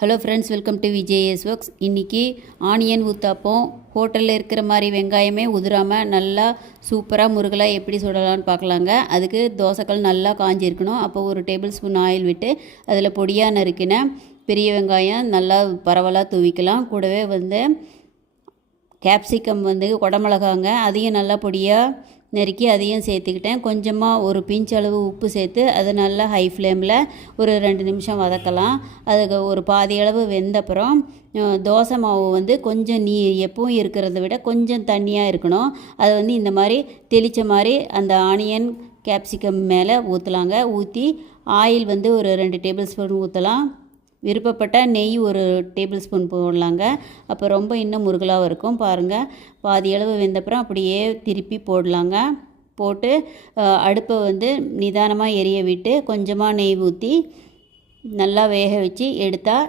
Hello friends, welcome to VJS works. இன்றைக்கி onion uttapam ஹோட்டலில் இருக்கிற மாதிரி வெங்காயமே உதிராமல் நல்லா சூப்பராக முருகலாக எப்படி சுடலான்னு பார்க்கலாங்க. அதுக்கு தோசைக்கல் நல்லா காஞ்சிருக்கணும். அப்போ ஒரு டேபிள் ஸ்பூன் ஆயில் விட்டு அதில் பொடியாக நறுக்கின பெரிய வெங்காயம் நல்லா பரவலாக தூவிக்கலாம். கூடவே கேப்சிகம் குடமிளகாங்க, அதையும் நல்லா பொடியாக நறுக்கி அதையும் சேர்த்துக்கிட்டேன். கொஞ்சமாக ஒரு பிஞ்ச் அளவு உப்பு சேர்த்து அதை நல்லா ஹை ஃப்ளேமில் ஒரு 2 நிமிஷம் வதக்கலாம். அதுக்கு ஒரு பாதி அளவு வெந்தப்புறம் தோசை மாவு கொஞ்சம் எப்பவும் இருக்கிறத விட கொஞ்சம் தண்ணியாக இருக்கணும். அதை இந்த மாதிரி தெளித்த மாதிரி அந்த ஆனியன் கேப்சிகம் மேலே ஊற்றலாங்க. ஊற்றி ஆயில் ஒரு 2 டேபிள் ஸ்பூன் ஊற்றலாம். விருப்பப்பட்டால் நெய் ஒரு டேபிள் ஸ்பூன் போடலாங்க. அப்போ ரொம்ப இன்னும் முருகலாக இருக்கும். பாருங்கள், பாதி அளவு வெந்தப்புறம் அப்படியே திருப்பி போடலாங்க. போட்டு அடுப்பை நிதானமாக எரிய விட்டு கொஞ்சமாக நெய் ஊற்றி நல்லா வேக வச்சு எடுத்தால்